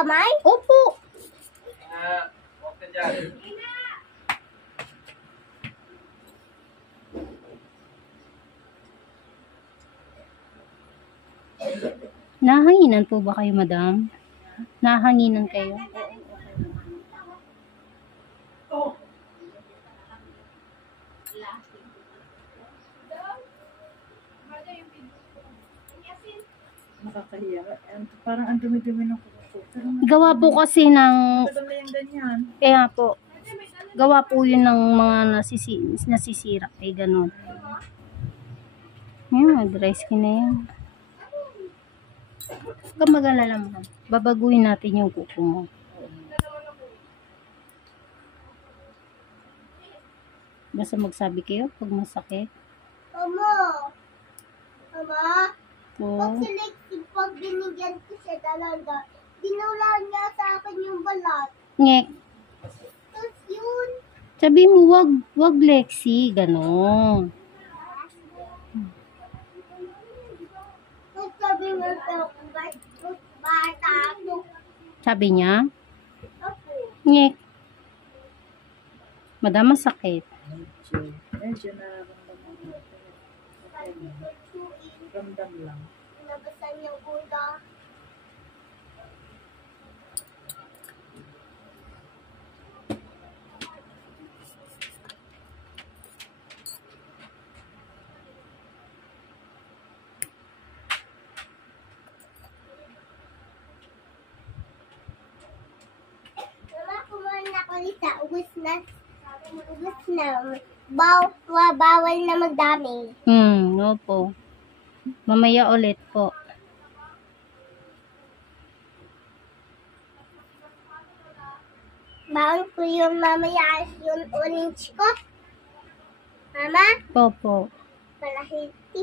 kamay? Opo. Huwag ka dyan. Nahanginan po ba kayo, madam? Nahanginan kayo? Nakakahiya. Parang ang dumi-dumi ng kuko. Pero Gawa po kasi ng... maganda yung ganyan. Kaya po, gawa po yun ng mga nasisira. Ay, ganun. Yan, dry skin na yan. Huwag kang mag-alala mo. Babaguhin natin yung kuko mo. Basta magsabi kayo pag masakit. Mama! Mama? Po. Pag binigyan ko siya talaga, ginulaan niya sa akin yung balat. Ngek. Tapos yun, Sabi mo, wag Lexi. Ganon. tapos sabi mo bata ako. Sabi niya, Ako. ngek. Madam, masakit. Medyo nararamdaman natin. Ramdam lang. Nabasan yung ulo. Mama, kumain na ako nita. Ubus na. Ubus na. Bawal na magdami. Opo. Mamaya ulit po. Baon ko yung mamaya yung orange ko. Mama, Opo. malahiti.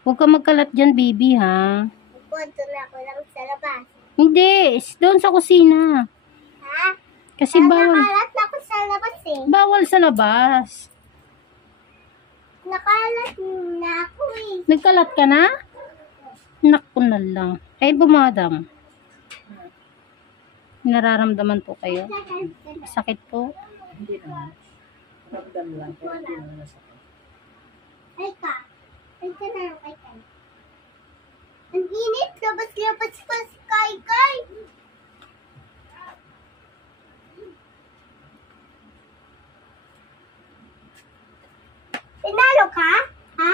Huwag ka magkalat dyan, baby, ha? Pupunto na ako lang sa labas. Hindi, doon sa kusina. Ha? Kasi bawal. Nakalat na ako sa labas eh. Bawal sa labas. Nakalat na ako eh. Nagkalat ka na? Naku na lang. Ay, bumadam. Nararamdaman po kayo? Sakit po? Hindi naman. Ramdam lang. Pero hindi naman nasakit. Ay ka. Ay ka na. Ay ka. Ang init. Labas-labas pa si Kai. Pinalo ka? Ha?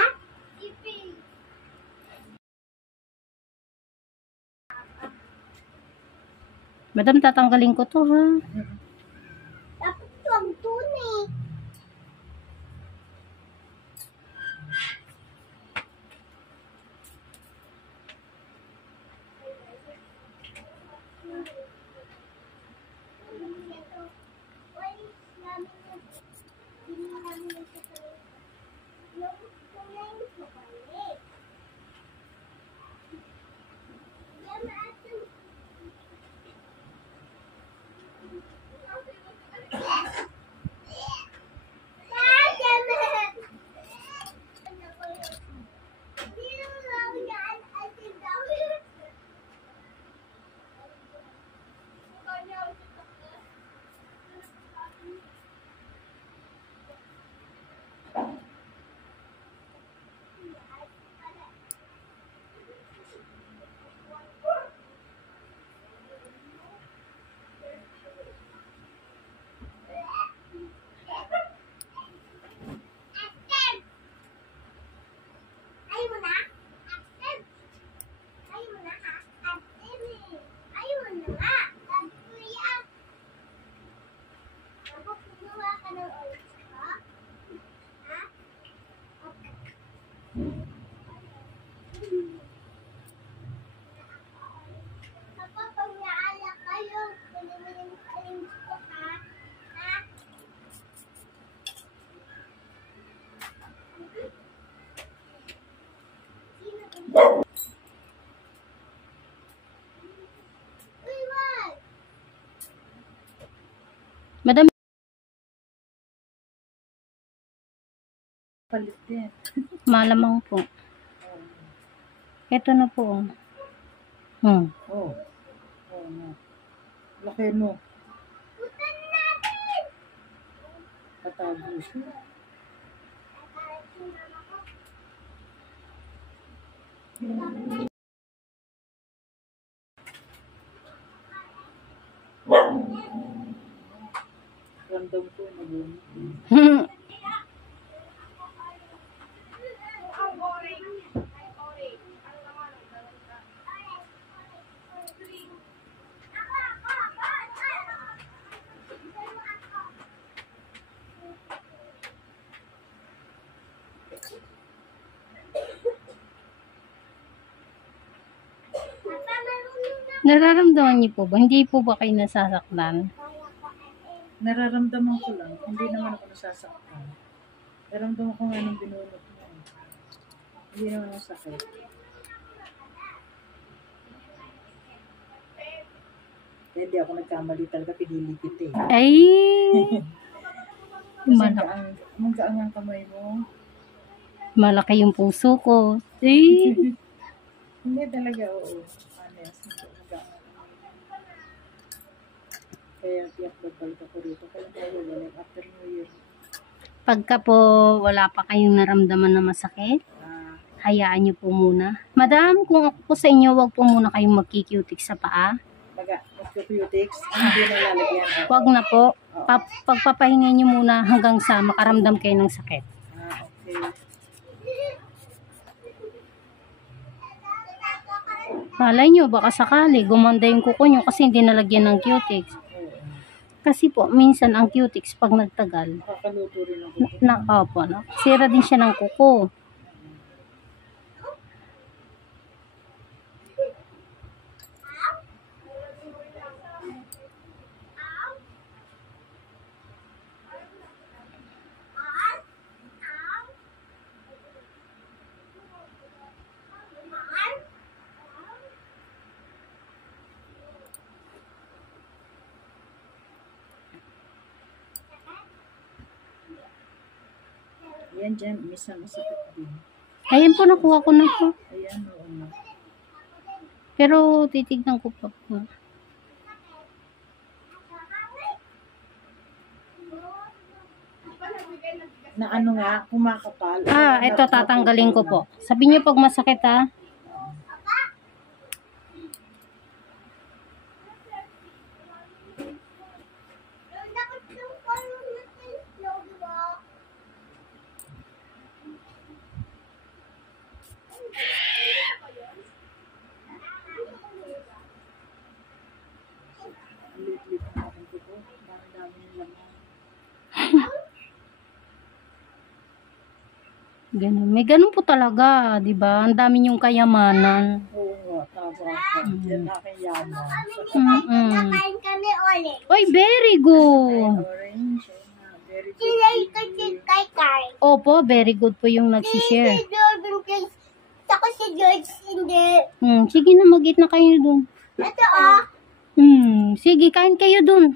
Madam, tatanggalin ko to, ha? Dapat wag dun eh. Madam, Palit din. malamang po. Ito na po. Oh. Oh. nga. Laki no. Patago siya. Ramdam ko na yun. Nararamdaman niyo po ba? Hindi po ba kayo nasasaktan? Nararamdaman ko lang. Hindi naman ako nasasaktan. Nararamdaman ko nga nung binunot mo. Hindi naman masakit. Kaya hindi ako nagkamali talaga. Pinili kita eh. Ay! Kasi Malaki, magaang ang kamay mo. malaki yung puso ko. Ay! Hindi talaga, oo. Honest. Magaang. Kaya tiyak babalik ako rito. Kaya tayo balik after New Year. Pagka po wala pa kayong naramdaman na masakit, hayaan niyo po muna. Madam, kung ako po sa inyo, wag po muna kayong magkikiutik sa paa. Magka-cutics. Hindi na lalagyan. Wag na po. Pagpapahinga niyo muna hanggang sa makaramdam kayo ng sakit. Okay. Malay nyo, baka sakali, gumanda yung kuko nyo kasi hindi nalagyan ng cutics. Kasi po, minsan ang cutics pag nagtagal, Nakakaluto rin ako. opo, no? Sira din siya ng kuko. Ayan dyan, minsan masakit din. Ayan po, nakuha ko na po. Ayan, oo nga. Pero titignan ko pa po. Na ano nga, kumakapal. Ito tatanggalin ko po. Sabi niyo pag masakit ha. Lit-lit ang aking kuko. Parang dami ng laman. Ganun. May ganun po talaga, 'di ba? Ang dami niyong kayamanan. Oo nga, tama ka. Yan aking yaman. Nakain kami ulit. Oy, very good. Orange. Very good. Sinay ko si Kai. Opo, very good po yung nagsishare. Si Jordan please. Ako si George hindi. Sige na, mag-eat na kayo dun. Ito ah. Sige, kain kayo dun.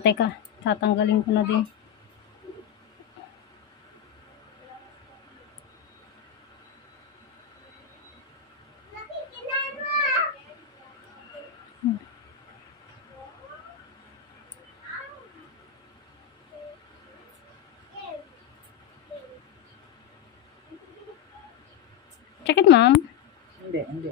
Teka, tatanggalin ko na din. Check it, ma'am. Hindi.